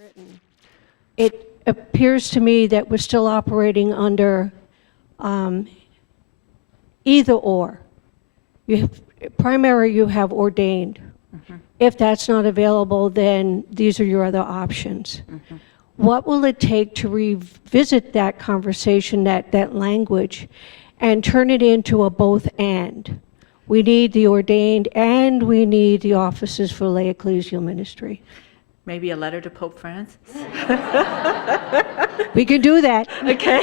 written, it appears to me that we're still operating under either or. You have primary, you have ordained. Mm-hmm. If that's not available, then these are your other options. Mm-hmm. What will it take to revisit that conversation, that language, and turn it into a both and? We need the ordained and we need the offices for lay ecclesial ministry. Maybe a letter to Pope Francis? We can do that. Okay.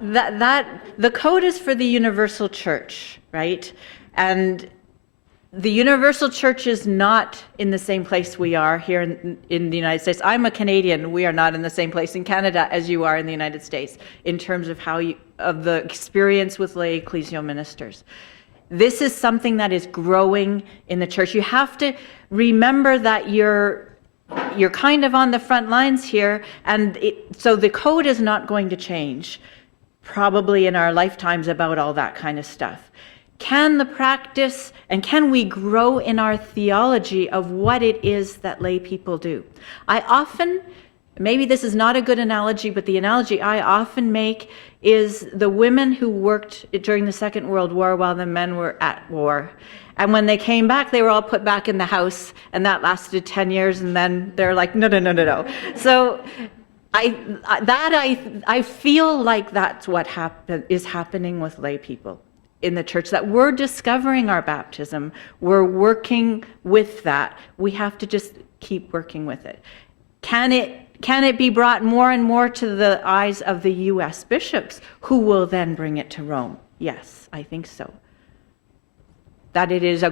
The code is for the universal church, right? And the universal church is not in the same place we are here in the United States. I'm a Canadian. We are not in the same place in Canada as you are in the United States in terms of of the experience with lay ecclesial ministers. This is something that is growing in the church. You have to remember that you're kind of on the front lines here, and so the code is not going to change probably in our lifetimes about all that kind of stuff. Can the practice and can we grow in our theology of what it is that lay people do? I often, maybe this is not a good analogy, but the analogy I often make is the women who worked during the Second World War while the men were at war. And when they came back, they were all put back in the house, and that lasted 10 years, and then they're like, no. So I feel like that's what is happening with lay people in the church, that we're discovering our baptism. We're working with that. We have to just keep working with it. Can it be brought more and more to the eyes of the U.S. bishops, who will then bring it to Rome? Yes, I think so. That it is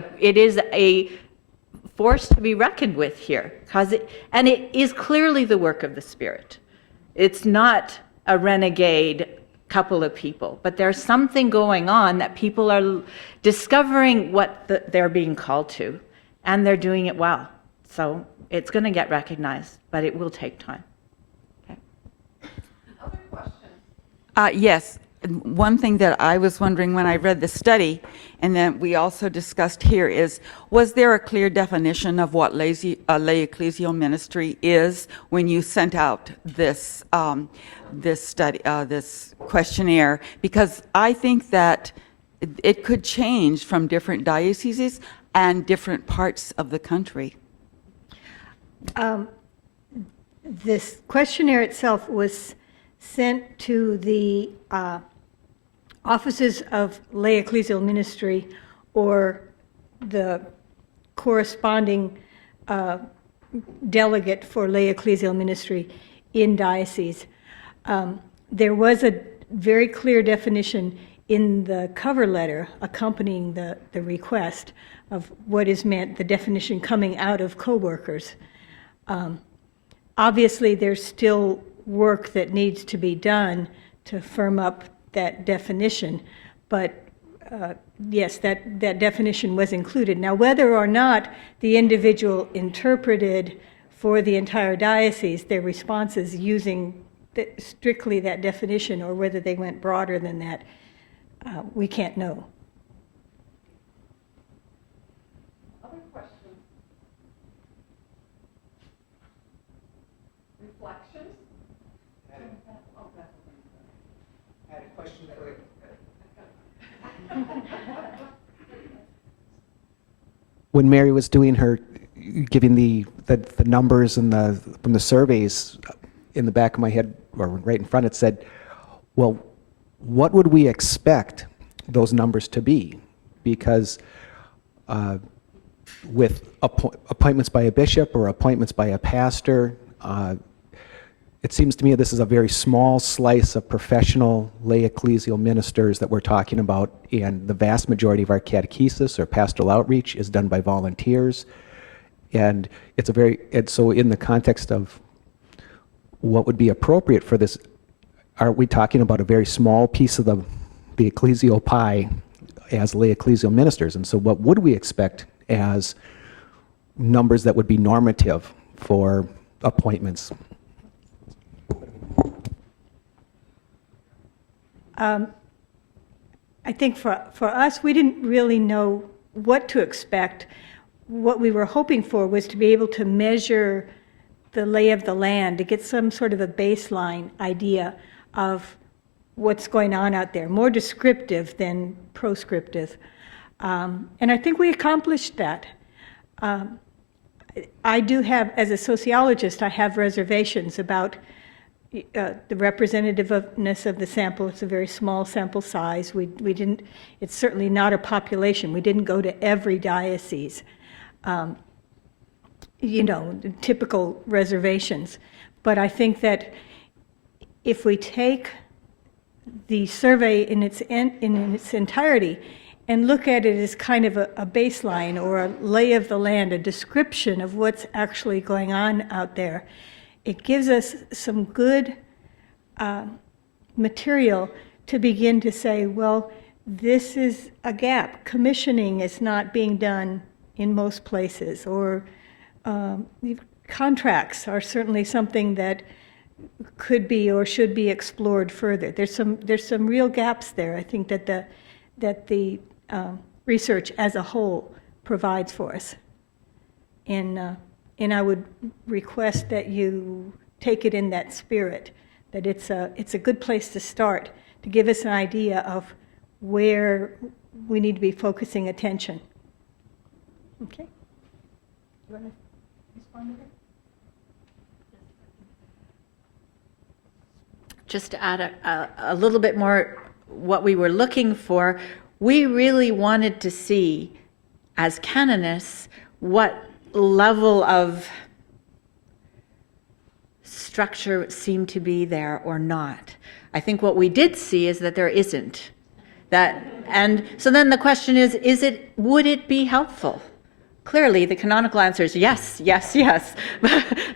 a force to be reckoned with here, and it is clearly the work of the Spirit. It's not a renegade couple of people, but there's something going on that people are discovering what they're being called to, and they're doing it well. So it's going to get recognized, but it will take time. Okay. Other questions? Yes. One thing that I was wondering when I read the study, and then we also discussed here, was there a clear definition of what lay ecclesial ministry is when you sent out this study, this questionnaire? Because I think that it could change from different dioceses and different parts of the country. This questionnaire itself was sent to the offices of lay ecclesial ministry or the corresponding delegate for lay ecclesial ministry in diocese. There was a very clear definition in the cover letter accompanying the request of what is meant, the definition coming out of co-workers. Obviously, there's still work that needs to be done to firm up that definition, but yes, that definition was included. Now, whether or not the individual interpreted for the entire diocese their responses using strictly that definition, or whether they went broader than that, we can't know. Other questions? Reflections? I had a question for you. When Mary was doing her, giving the numbers and from the surveys, in the back of my head, or right in front, it said, well, what would we expect those numbers to be? Because with appointments by a bishop or appointments by a pastor, it seems to me this is a very small slice of professional lay ecclesial ministers that we're talking about, and the vast majority of our catechesis or pastoral outreach is done by volunteers. And so in the context of what would be appropriate for this, are we talking about a very small piece of the ecclesial pie as lay ecclesial ministers? And so what would we expect as numbers that would be normative for appointments? I think for us, we didn't really know what to expect. what we were hoping for was to be able to measure the lay of the land, to get some sort of a baseline idea of what's going on out there, more descriptive than proscriptive. And I think we accomplished that. I do have, as a sociologist, I have reservations about the representativeness of the sample. It's a very small sample size. We didn't, it's certainly not a population. We didn't go to every diocese. Typical reservations. But I think that if we take the survey in its entirety and look at it as kind of a baseline or a lay of the land, a description of what's actually going on out there, it gives us some good material to begin to say, well, this is a gap. Commissioning is not being done in most places, or contracts are certainly something that could be or should be explored further. There's some real gaps there. I think that the research as a whole provides for us, and I would request that you take it in that spirit. That it's a good place to start to give us an idea of where we need to be focusing attention. Okay. You want to respond to that? Just to add a little bit more what we were looking for, we really wanted to see, as canonists, what level of structure seemed to be there or not. I think what we did see is that there isn't. And so then the question is would it be helpful? Clearly, the canonical answer is yes, yes, yes.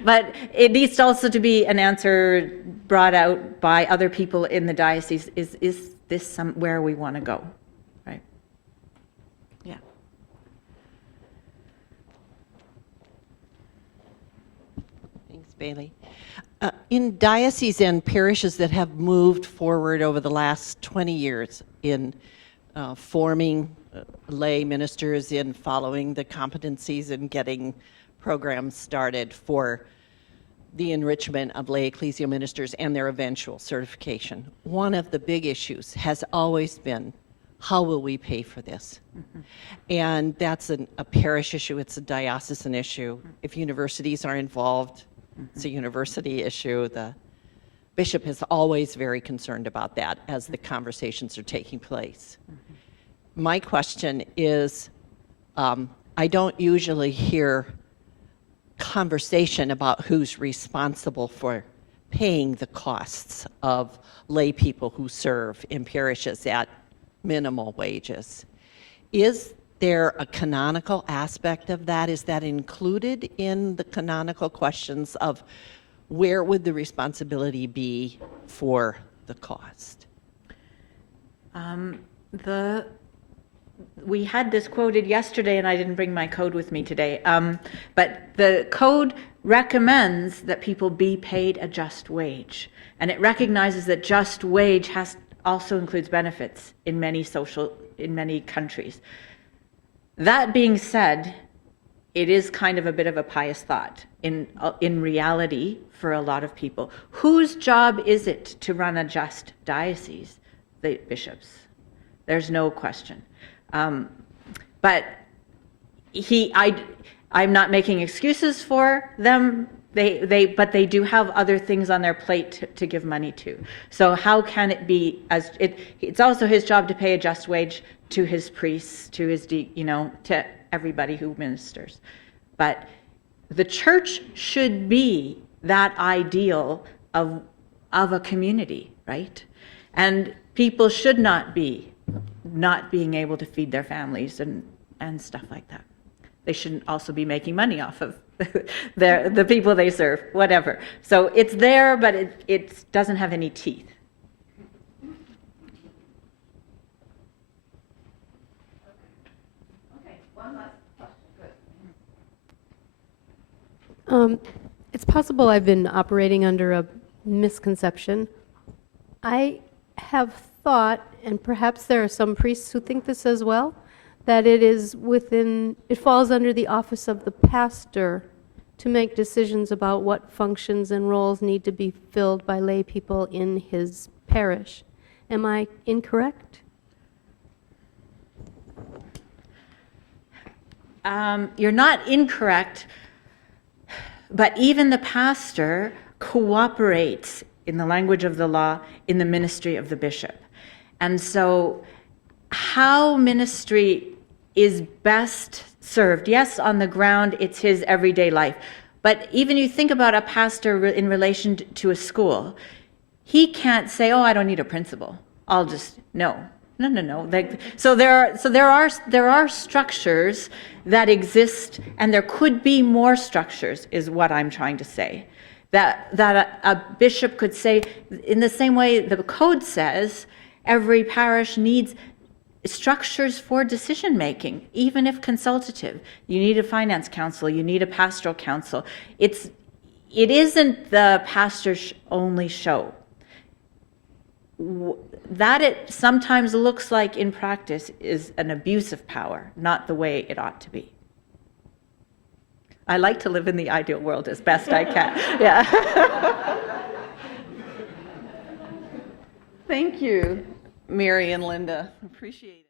But it needs also to be an answer brought out by other people in the diocese. Is this somewhere we want to go? Right? Yeah. Thanks, Bailey. In dioceses and parishes that have moved forward over the last 20 years in forming lay ministers, in following the competencies and getting programs started for the enrichment of lay ecclesial ministers and their eventual certification, one of the big issues has always been, how will we pay for this? Mm-hmm. And that's a parish issue, it's a diocesan issue. Mm-hmm. If universities are involved, it's a university issue. The bishop is always very concerned about that as the conversations are taking place. Mm-hmm. My question is, I don't usually hear conversation about who's responsible for paying the costs of lay people who serve in parishes at minimal wages. Is there a canonical aspect of that? Is that included in the canonical questions of where would the responsibility be for the cost? We had this quoted yesterday, and I didn't bring my code with me today, but the code recommends that people be paid a just wage, and it recognizes that just wage also includes benefits in many countries. That being said, it is kind of a bit of a pious thought in reality for a lot of people. Whose job is it to run a just diocese? The bishops. There's no question. But I'm not making excuses for them. But they do have other things on their plate to give money to. So how can it be it's also his job to pay a just wage to his priests, to his to everybody who ministers. But the church should be that ideal of a community, right? And people should not be not being able to feed their families and stuff like that. They shouldn't also be making money off of the people they serve, whatever. So it's there, but it doesn't have any teeth. Okay, one last question. Good. It's possible I've been operating under a misconception. I have thought, and perhaps there are some priests who think this as well, that it falls under the office of the pastor to make decisions about what functions and roles need to be filled by lay people in his parish. Am I incorrect? You're not incorrect, but even the pastor cooperates, in the language of the law, in the ministry of the bishop. And so how ministry is best served, yes, on the ground, it's his everyday life. But even you think about a pastor in relation to a school, he can't say, oh, I don't need a principal. I'll just, no. So there are structures that exist, and there could be more structures, is what I'm trying to say. That a bishop could say, in the same way the code says, every parish needs structures for decision making, even if consultative. You need a finance council, you need a pastoral council. It isn't the pastor's only show. That it sometimes looks like in practice is an abuse of power, not the way it ought to be. I like to live in the ideal world as best I can. Yeah. Thank you. Mary and Linda, appreciate it.